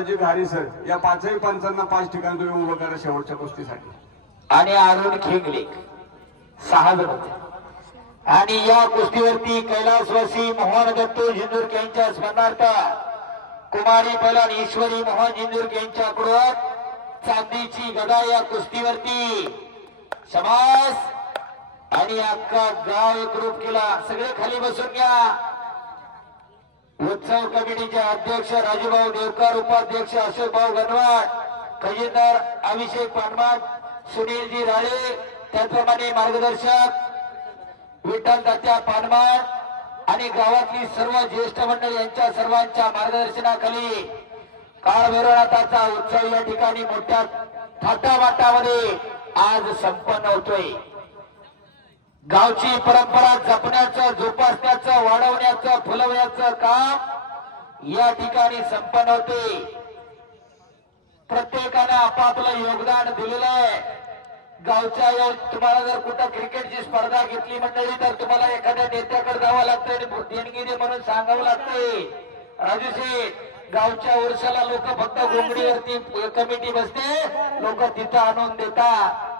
जी घारी सर या पाचही पंचांना पाच ठिकाणी तुम्ही उभं करा शेवटच्या गोष्टीसाठी. आणि अरुण खेंगले सहा जण होते. आणि या कुस्तीवरती कैलासवासी मोहन दत्तो जिंदूर यांच्या स्मरणार्थ कुमारी पैलान ईश्वरी मोहन जिंदूर यांच्याकडून चांदीची गदा या कुस्तीवरती. समास आणि अख्खा गाव एकरूप केला. सगळे खाली बसून घ्या. उत्सव कमिटीचे अध्यक्ष राजूभाऊ देवकर उपाध्यक्ष अशोक भाऊ गणवाड खजिनदार अभिषेक पानमाट सुनीलजी राळे त्याचप्रमाणे मार्गदर्शक विठ्ठल तात्या पानमाट आणि गावातली सर्व ज्येष्ठ मंडळी यांच्या सर्वांच्या मार्गदर्शनाखाली काळभैरवनाथाचा उत्सव या ठिकाणी मोठ्या थाटामाटामध्ये आज संपन्न होतोय. गावची परंपरा जपण्याचं जोपासण्याचं वाढवण्याचं फुलवण्याचं काम या ठिकाणी संपन्न होते. प्रत्येकानं आपापलं योगदान दिलेलं आहे. गावच्या तुम्हाला जर कुठं क्रिकेटची स्पर्धा घेतली मंडळी तर तुम्हाला एखाद्या नेत्याकडे जावं लागतंय आणि देणगी दे म्हणून सांगावं लागतंय. राजूशी गावच्या वर्षाला लोक फक्त घोंगडीवरती कमिटी बसते लोक तिथं आणून देतात.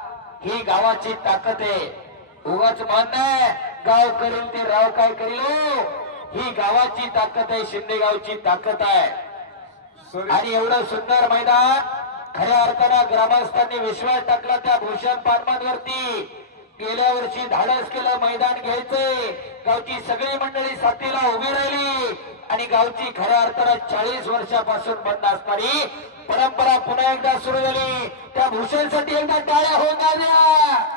ही गावाची ताकद आहे. उगाच आहे, गाव करेल ते राव काय करील? हो? गावाची ताकद आहे शिंदे गावची ताकद आहे. आणि एवढं सुंदर मैदान खऱ्या अर्थानं ग्रामस्थांनी विश्वास टाकला त्या भूषण पारमांवरती गेल्या वर्षी धाडस केलं मैदान घ्यायचंय. गावची सगळी मंडळी साथीला उभी राहिली. आणि गावची खऱ्या अर्थानं चाळीस वर्षापासून बंद असणारी परंपरा पुन्हा एकदा सुरू झाली. त्या भूषणसाठी एकदा टाळ्या होऊन द्या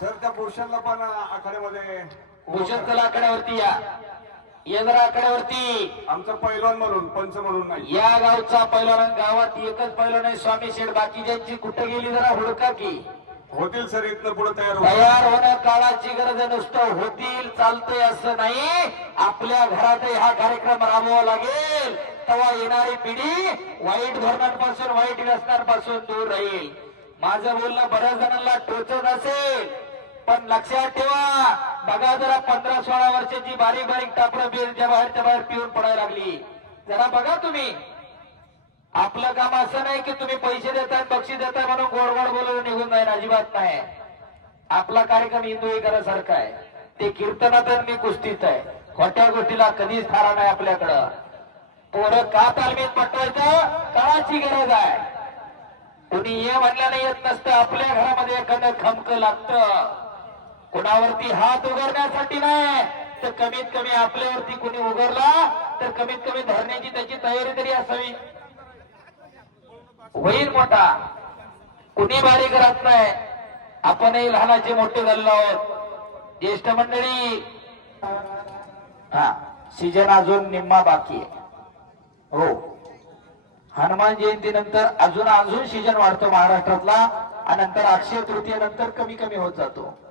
सर त्या पुरुषांना पण आखाड्यामध्ये भूषण चला आकड्यावरती या. ये जरा आकड्यावरती आमचं पैलवान म्हणून पंच म्हणून नाही. या गावचा पैलवान गावात एकच पैलवान आहे स्वामी शेठ बाकीच्यांची. कुठे गेली जरा हुडका की. होतील सर इथनं पुढे तयार होतील तयार होणं काळाची गरज आहे नुसतं होतील चालतंय असं नाही. आपल्या घरातही हा कार्यक्रम राबवावा लागेल. तेव्हा येणारी पिढी वाईट धोरणांपासून वाईट व्यसनांपासून दूर राहील. माझं बोलणं बऱ्याच जणांना टोचत असेल. पण लक्षात ठेवा. बघा जरा पंधरा सोळा वर्षाची बारीक बारीक टापडं बेलच्या बाहेरच्या बाहेर पिऊन पडायला लागली. जरा बघा तुम्ही. आपलं काम असं नाही की तुम्ही पैसे देताय बक्षीस देताय म्हणून गोड गोड बोलून निघून जाईल अजिबात नाही. आपला कार्यक्रम हिंदू करासारखा आहे. ते कीर्तनात मी कुस्तीत आहे. खोट्या गोष्टीला कधीच थारा नाही आपल्याकडं. पोरं का तालमीत पटवायचं? काळाची गरज आहे. कुणी ये नाही येत नसतं. आपल्या घरामध्ये एखादं खमक लागतं. कुणावरती हात उघडण्यासाठी नाही. तर कमीत कमी आपल्यावरती कुणी उघडला तर कमीत कमी धरण्याची त्याची तयारी तरी असावी. होईल मोठा. कुणी बारीक राहत नाही. आपणही लहानाचे मोठे झालेलो आहोत. ज्येष्ठ मंडळी. हा सीजन अजून निम्मा बाकी आहे. हो. हनुमान जयंतीनंतर अजून अजून सीजन वाढतो महाराष्ट्रातला आणि नंतर अक्षय तृतीयेनंतर कमी कमी होत जातो.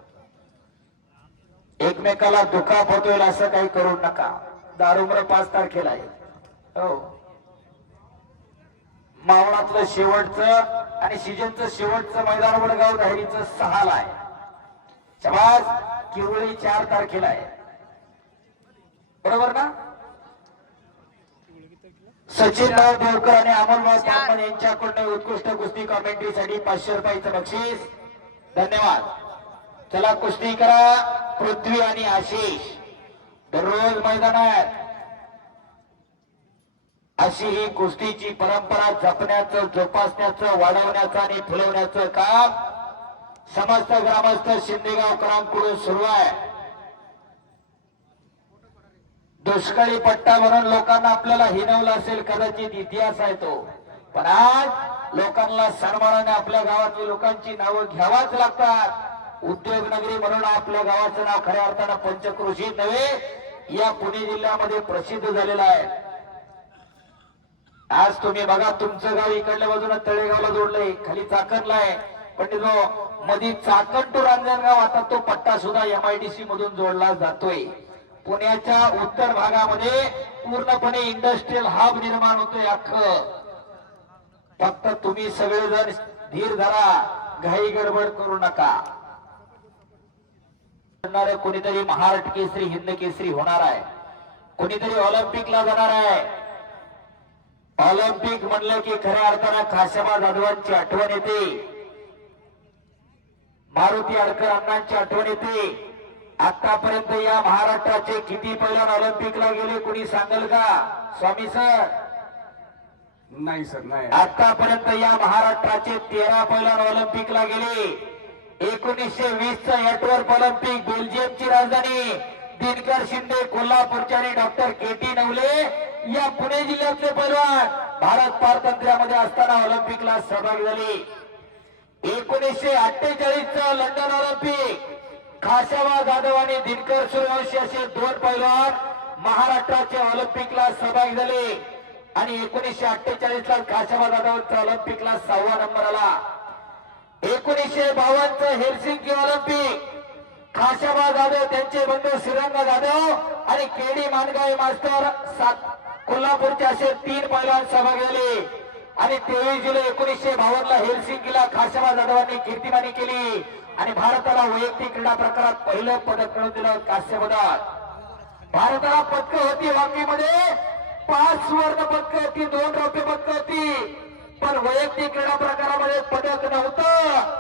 एकमेकाला दुखापत होईल असं काही करू नका. दारुम्र पाच तारखेला आहे हो. मावळातलं शेवटचं आणि सीजनचं शेवटचं मैदान वडगाव धारीचं सहाला आहे. शबाज किवळी चार तारखेला आहे. बरोबर ना? सचिन राव देवकर आणि अमोलभाऊ तापमान यांच्याकडून उत्कृष्ट कुस्ती कॉमेंट्रीसाठी पाचशे रुपयाचं बक्षीस. धन्यवाद. चला कुस्ती करा. पृथ्वी आणि आशिष दररोज मैदानात. अशी ही कुस्तीची परंपरा जपण्याचं जोपासण्याचं वाढवण्याचं आणि फुलवण्याचं काम समस्त ग्रामस्थ शिंदेगावकरांकडून सुरू आहे. दुष्काळी पट्टा म्हणून लोकांना आपल्याला हिनवलं असेल कदाचित इतिहास आहे तो. पण आज लोकांना सन्मानाने आपल्या गावातली लोकांची नावं घ्यावाच लागतात. उद्योग नगरी म्हणून आपल्या गावाचं नाव खऱ्या अर्थानं पंचकृषी नव्हे या पुणे जिल्ह्यामध्ये प्रसिद्ध झालेला आहे. आज तुम्ही बघा तुमचं गाव इकडल्या बाजूला तळेगावला जोडलंय खाली चाकणला आहे. पण जो मधी चाकण टू रांजणगाव आता तो पट्टा सुद्धा एमआयडीसी मधून जोडला जातोय. पुण्याच्या उत्तर भागामध्ये पूर्णपणे इंडस्ट्रियल हब निर्माण होतोय अख्ख. फक्त तुम्ही सगळेजण धीर धरा घाई गडबड करू नका. करणारं कोणीतरी महाराष्ट्र केसरी हिंद केसरी होणार आहे. कोणीतरी ऑलिम्पिकला जाणार आहे. ऑलिम्पिक म्हणलं की खऱ्या अर्थानं खाशाबा जाधवांची आठवण येते. मारुती अडकर अण्णांची आठवण येते. आतापर्यंत या महाराष्ट्राचे किती पैलवान ऑलिम्पिकला गेले कोणी सांगेल का? स्वामी सर? नाही सर नाही. आतापर्यंत या महाराष्ट्राचे तेरा पैलवान ऑलिम्पिकला गेले. एकोणीसशे वीस चा एटवर्क ऑलिम्पिक बेल्जियमची राजधानी दिनकर शिंदे कोल्हापूरचे डॉक्टर के टी नवले या पुणे जिल्ह्यातले पैलवान. भारत पारतंत्र्यामध्ये असताना ऑलिम्पिकला सहभागी झाले. एकोणीसशे अठ्ठेचाळीस च लंडन ऑलिम्पिक. खाशाबा जाधव आणि दिनकर सूर्यवंशी असे दोन पैलवान महाराष्ट्राच्या ऑलिम्पिकला सहभागी झाले. आणि एकोणीसशे अठ्ठेचाळीस ला खाशाबा जाधवांचा ऑलिम्पिकला सहावा नंबर आला. एकोणीसशे बावन्न हेल्सिंकी ऑलिम्पिक. खाशाबा जाधव त्यांचे बंधू श्रीरंग जाधव आणि केडी मानगावे मास्तर सात कोल्हापूरचे असे तीन पैलवान सहभागी झाले. आणि तेवीस जुलै एकोणीसशे बावन्नला ला खाशाबा जाधवांनी कीर्तिमानी केली. आणि भारताला वैयक्तिक क्रीडा प्रकारात पहिलं पदक मिळवून दिलं कांस्य पदक. भारताला पदक होती हॉकीमध्ये. पाच सुवर्ण पदक होती दोन रौप्य पदक होती. पण वैयक्तिक क्रीडा प्रकारामध्ये पदक नव्हतं.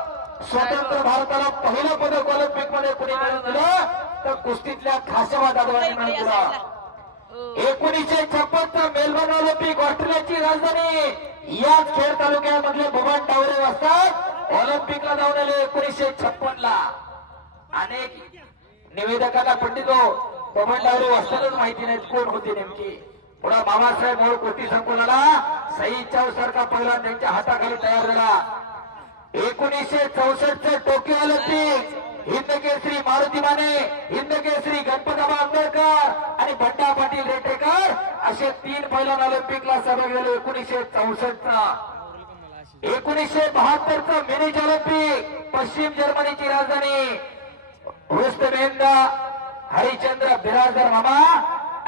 स्वतंत्र भारताला पहिलं पदक ऑलिम्पिकमध्ये कुणी मिळवून दिलं तर कुस्तीतल्या खाशाबा जाधवांनी मिळवून दिलं एकोणीसशे छप्पनचा मेलबर्न ऑलिम्पिक ऑस्ट्रेलियाची राजधानी. याच खेड तालुक्यामधले बबन टावरे वाजतात ऑलिम्पिकला जाऊन आले एकोणीसशे छप्पन ला अनेक निवेदकांना पंडित बबन टावरे वाजतातच माहिती नाहीत कोण होते नेमके. पुढा बाबासाहेब मोळ कृती संकुलाला सई चौसारखा सारखा पहिला त्यांच्या हाताखाली तयार झाला. एकोणीसशे चौसष्ट टोकियो ऑलिम्पिक हिंद केसरी मारुती माने हिंद केसरी गणपतबा आंबेडकर आणि बंडा पाटील रेटेकर असे तीन पहिल्या ऑलिम्पिकला सहभागी झाले एकोणीसशे चौसष्ट एकोणीसशे बहात्तर चा मिनिज ऑलिम्पिक पश्चिम जर्मनीची राजधानी रुस्तमेंदा हरिचंद्र बिराजदार मामा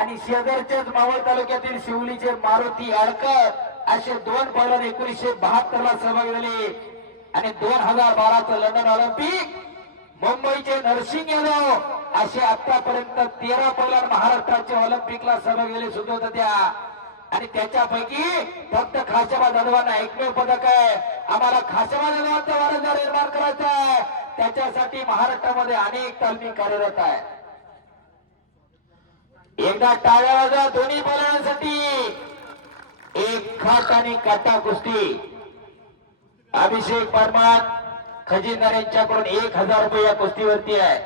आणि शेजारच्याच मावळ तालुक्यातील शिवलीचे मारुती आडकर असे दोन बॉलर एकोणीसशे बहात्तर ला सहभागी झाले. आणि दोन हजार बाराचं लंडन ऑलिम्पिक मुंबईचे नरसिंग यादव असे आतापर्यंत तेरा बॉलर महाराष्ट्राचे ऑलिम्पिकला सहभागी झाले सुद्धा होत्या त्या. आणि त्याच्यापैकी फक्त खाशाबा जाधवांना एकमेव पदक आहे. आम्हाला खाशाबा जाधवांचा वारसदार निर्माण करायचा आहे. त्याच्यासाठी महाराष्ट्रामध्ये अनेक तालमी कार्यरत आहे एकदा टाळ्या वाजा दोन्ही बोलण्यासाठी एक खाट आणि काटा कुस्ती अभिषेक परमान खजिनदार यांच्याकडून एक हजार रुपये या कुस्तीवरती आहे.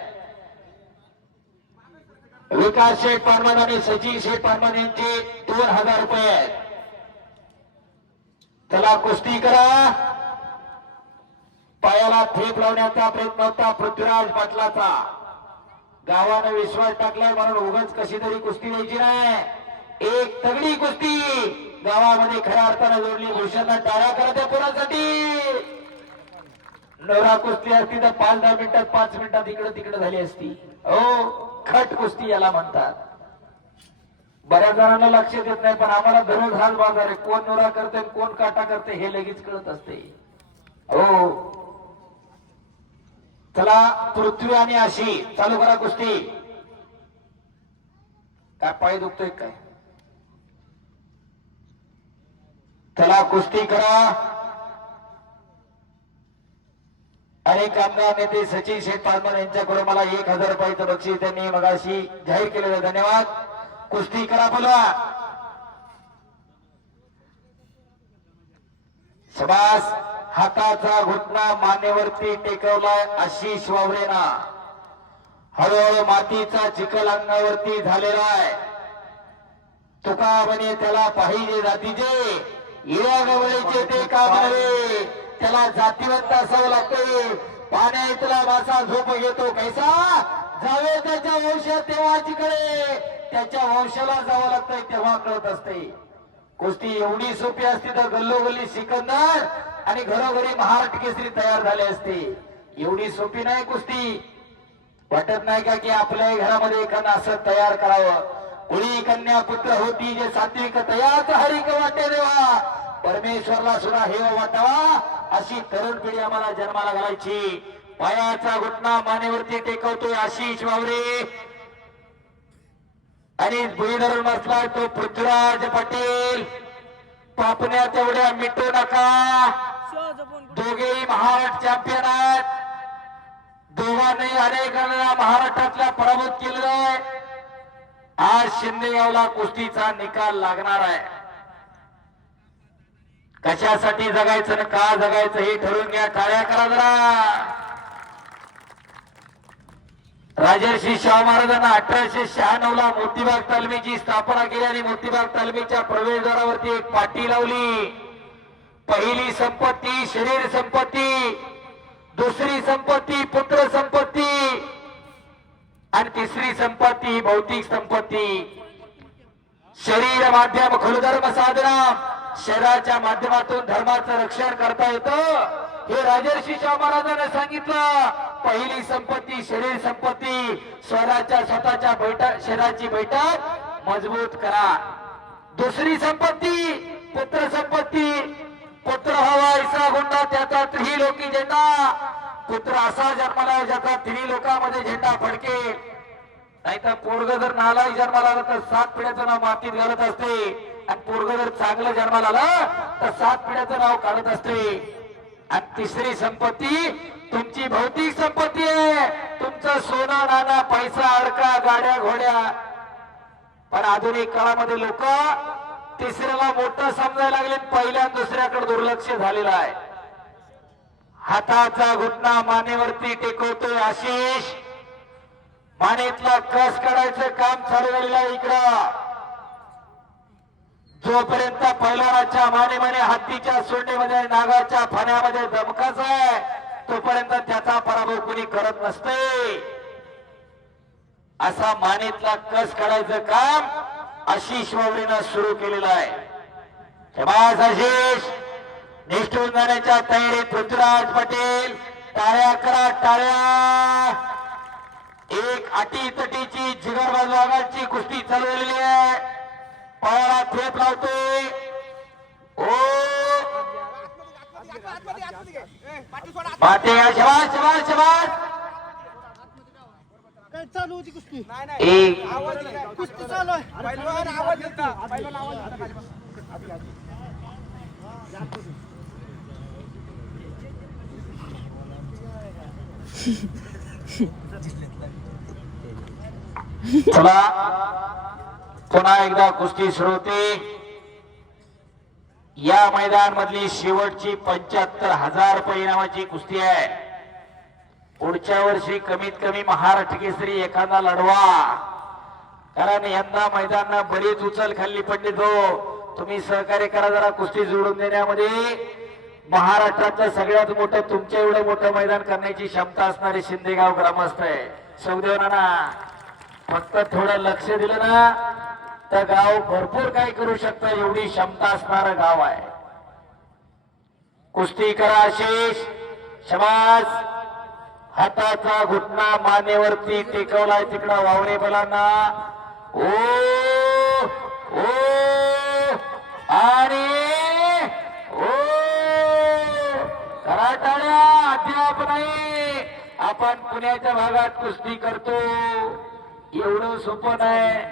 विकास शेठ परमान आणि सचिन शेठ परमान यांचे दोन हजार रुपये आहेत. चला कुस्ती करा. पायाला थेप लावण्याचा प्रयत्न होता पृथ्वीराज पाटलाचा. गावानं विश्वास टाकलाय म्हणून उगाच कशी तरी कुस्ती द्यायची नाही. एक तगडी कुस्ती. गावामध्ये खऱ्या अर्थानं जोडली भूषणला टाळ्या करत आहे नवरा कुस्ती असती तर पाच दहा मिनिटात पाच मिनिटात इकडं तिकडं झाली असती. हो खट कुस्ती याला म्हणतात. बऱ्याच जणांना लक्ष देत नाही पण आम्हाला दररोज हाल बाजार आहे. कोण नोरा करते कोण काटा करते हे लगेच कळत असते. हो. चला पृथ्वी आणि अशी चालू करा कुस्ती. काय पाय दुखतोय काय? चला कुस्ती करा. अनेक कामगार नेते सचिन शेठ पालमर यांच्याकडून मला एक हजार रुपयाचं बक्षीस त्यांनी मगाशी जाहीर केलेलं. धन्यवाद. कुस्ती करा बोलवा. शबास. हाताचा घुटणा मानेवरती टेकवलाय आशिष वावरेना. हळूहळू मातीचा चिखल अंगावरती झालेला आहे. तुका म्हणे त्याला पाहिजे जातीचे. इळ्या गवळीचे ते काम नव्हे त्याला जातीवंत असावं लागते पाण्यातला मासा झोप घेतो कैसा? जावे त्याच्या वंशात तेव्हा तिकडे. त्याच्या वंशाला जावं लागतंय तेव्हा कळत असते कुस्ती एवढी सोपी असते तर गल्लोगल्ली सिकंदर आणि घरोघरी महाराष्ट्र केसरी तयार झाले असते. एवढी सोपी नाही कुस्ती. वाटत नाही का की आपल्या घरामध्ये एखादं असं तयार करावं? कुळी कन्या पुत्र होती जे सात्विक तयाच हरिक वाटे देवा? परमेश्वरला सुद्धा हे वाटावा. अशी तरुण पिढी आम्हाला जन्माला घालायची. पायाचा घुटणा मानेवरती टेकवतोय आशिष वावरे. आणि भुई धरून बसलाय तो पृथ्वीराज पाटील. पापण्या तेवढ्या मिटू नका. दोघेही महाराष्ट्र चॅम्पियन आहेत. दोघांनी अनेकांना महाराष्ट्रातल्या पराभूत केलेलं आहे. आज शिंदेगावला कुस्तीचा निकाल लागणार आहे. कशासाठी जगायचं आणि का जगायचं हे ठरवून घ्या. टाळ्या करा जरा. राजर्षी शाहू महाराजांना अठराशे शहाण्णव ला मोतीबाग तालमीची स्थापना केली आणि मोतीबाग तालमीच्या प्रवेशद्वारावरती एक पाटी लावली. पहिली संपत्ती शरीर संपत्ती दुसरी संपत्ती पुत्र संपत्ती आणि तिसरी संपत्ती भौतिक संपत्ती. शरीर माध्यम खुलधर्म साधना शरीराच्या माध्यमातून धर्माचं रक्षण करता येतं. हे राजर्षी शाह महाराजांना सांगितलं पहिली संपत्ती शरीर संपत्ती स्वराच्या स्वतःच्या बैठक शरीराची बैठक मजबूत करा. दुसरी संपत्ती पुत्र संपत्ती पुत्र हवा इसरा गुंडा त्याचा त्रिलोकी झेंडा. पुत्र असा जन्माला ज्याचा त्रिलोकामध्ये झेंडा फडके. नाही तर पोरग जर नाला जन्माला आलं तर सात पिढ्याचं नाव मातीत घालत असते. आणि पोरग जर चांगलं जन्माला आलं तर सात पिढ्याचं नाव काढत असते. आणि तिसरी संपत्ती तुमची भौतिक संपत्ती आहे. तुमचं सोनं नाना पैसा अडका गाड्या घोड्या. पण आधुनिक काळामध्ये लोक तिसऱ्याला मोठं समजायला लागले. पहिल्या दुसऱ्याकडे दुर्लक्ष झालेलं आहे. हाताचा घुटना मानेवरती टेकवतोय आशिष. मानेतला कस काढायचं काम चालू झालेलं आहे इकडं. जोपर्यंत पैलवानाच्या माने माने हत्तीच्या सोंडेमध्ये नागाच्या फण्यामध्ये दमकाच आहे तोपर्यंत त्याचा पराभव कुणी करत नसते. असा मानेतला कस काढायचं काम आशिष वावरीनं सुरू केलेलं आहे. शबास आशिष. निष्ठून जाण्याच्या तयारीत पृथ्वीराज पटेल. टाळ्या करा टाळ्या. एक अटी तटीची जिगरबाज वाघाची कुस्ती चालवलेली आहे. पायाला थेप लावतोय. ओ. माते शबास शबास शबास चालू होती कुस्ती. एक कुस्ती चालू आहे. चला. पुन्हा एकदा कुस्ती सुरू होते. या मैदान मधली शेवटची पंच्याहत्तर हजार रुपये इनामाची कुस्ती आहे. पुढच्या वर्षी कमीत कमी महाराष्ट्र केसरी एखादा लढवा. कारण यंदा मैदान बरीच उचल खाल्ली पंडित हो तुम्ही सहकार्य करा जरा कुस्ती जोडून देण्यामध्ये. महाराष्ट्रातलं सगळ्यात मोठं तुमच्या एवढं मोठं मैदान करण्याची क्षमता असणारे शिंदेगाव ग्रामस्थ आहे. सौदेवना फक्त थोडं लक्ष दिलं ना तर गाव भरपूर काय करू शकतं एवढी क्षमता असणारं गाव आहे. कुस्ती करा आशिष. शबास. हाताचा घुटणा मानेवरती टेकवलाय तिकडं वावरे बलांना. ओ ओ आणि ओ कराटाळ्या अद्याप नाही आपण पुण्याच्या भागात कुस्ती करतो. एवढं सोपं नाही.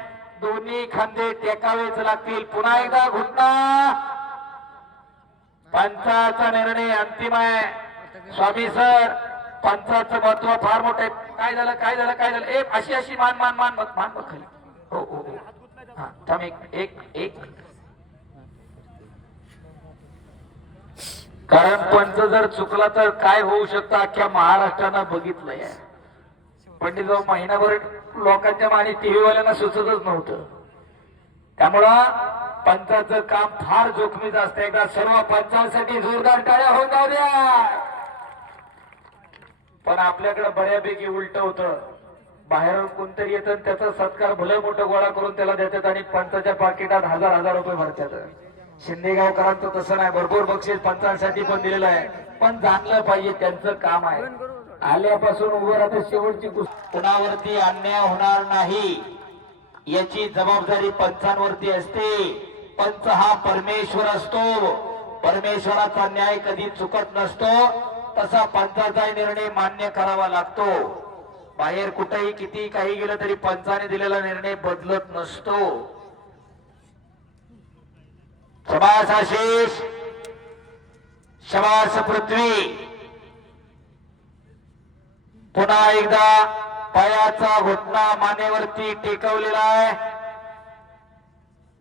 दोन्ही खांदे टेकावेच लागतील. पुन्हा एकदा घुटना. पंचाचा निर्णय अंतिम आहे. स्वामी सर पंचाचं महत्त्व फार मोठं आहे. काय झालं काय झालं काय झालं? ए अशी अशी मान मान मान बघ, मान बघ खाली. हो हो हो. हा थांब एक एक एक. कारण पंच जर चुकला तर काय होऊ शकतं? अख्ख्या महाराष्ट्रानं बघितलंय. पंडित भाऊ महिनाभर लोकांच्या माने टीव्ही वाल्यांना सुचतच नव्हतं. त्यामुळं पंचाचं काम फार जोखमीचं असतं. एकदा सर्व पंचांसाठी जोरदार टाळ्या होऊन जाऊ द्या. पण आपल्याकडे बऱ्यापैकी उलट होतं. बाहेरून कोणतरी येतं त्याचा सत्कार भलं मोठं गोळा करून त्याला देतात आणि पंचाच्या पाकिटात हजार हजार रुपये भरतात. शिंदेगावकरांचं तसं नाही. भरपूर बक्षीस पंचांसाठी पण दिलेलं आहे. पण जाणलं पाहिजे त्यांचं काम आहे. आल्यापासून उभं राहते शेवटची कुणावरती अन्याय होणार नाही. याची जबाबदारी पंचांवरती असते. पंच हा परमेश्वर असतो. परमेश्वराचा न्याय कधी चुकत नसतो. तसा पंचाचा निर्णय मान्य करावा लागतो. बाहेर कुठेही किती काही गेलं तरी पंचाने दिलेला निर्णय बदलत नसतो. शबास आशिष शबास पृथ्वी. पुन्हा एकदा पायाचा घुटणा मानेवरती टेकवलेला आहे.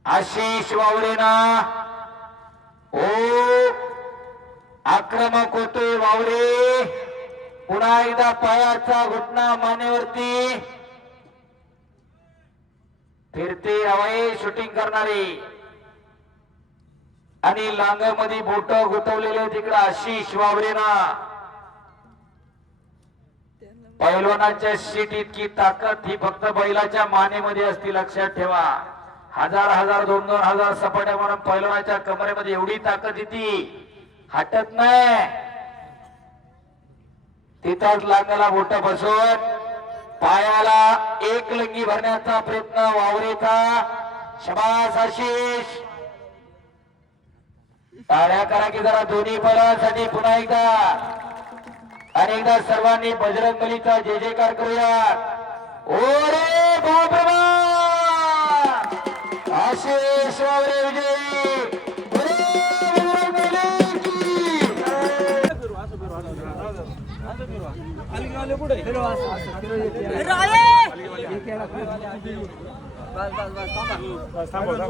आशिष वावरेना. ओ आक्रमक होतोय वावरे. पुन्हा एकदा पायाचा घुटणा मानेवरती. फिरते हवाई शूटिंग करणारे. आणि लांगामध्ये बोट गुतवलेले तिकडे आशिष वावरेना. पैलवानाच्या सीट इतकी ताकद ही फक्त बैलाच्या मानेमध्ये असती लक्षात ठेवा. हजार हजार दोन दोन हजार सपाट्या म्हणून पैलवानाच्या कमरेमध्ये एवढी ताकद येते. हटत नाही. तिथंच लांगाला बोट बसून पायाला एक लंगी भरण्याचा प्रयत्न वावरेचा. शबास आशिष टाळ्या करा की जरा दोन्ही बैलांसाठी पुन्हा एकदा. अनेकदा सर्वांनी बजरंग बलीचा जयकार करूया. ओरे बाबा आशिष वावरे विजयी! किलो कुठे बस बस बस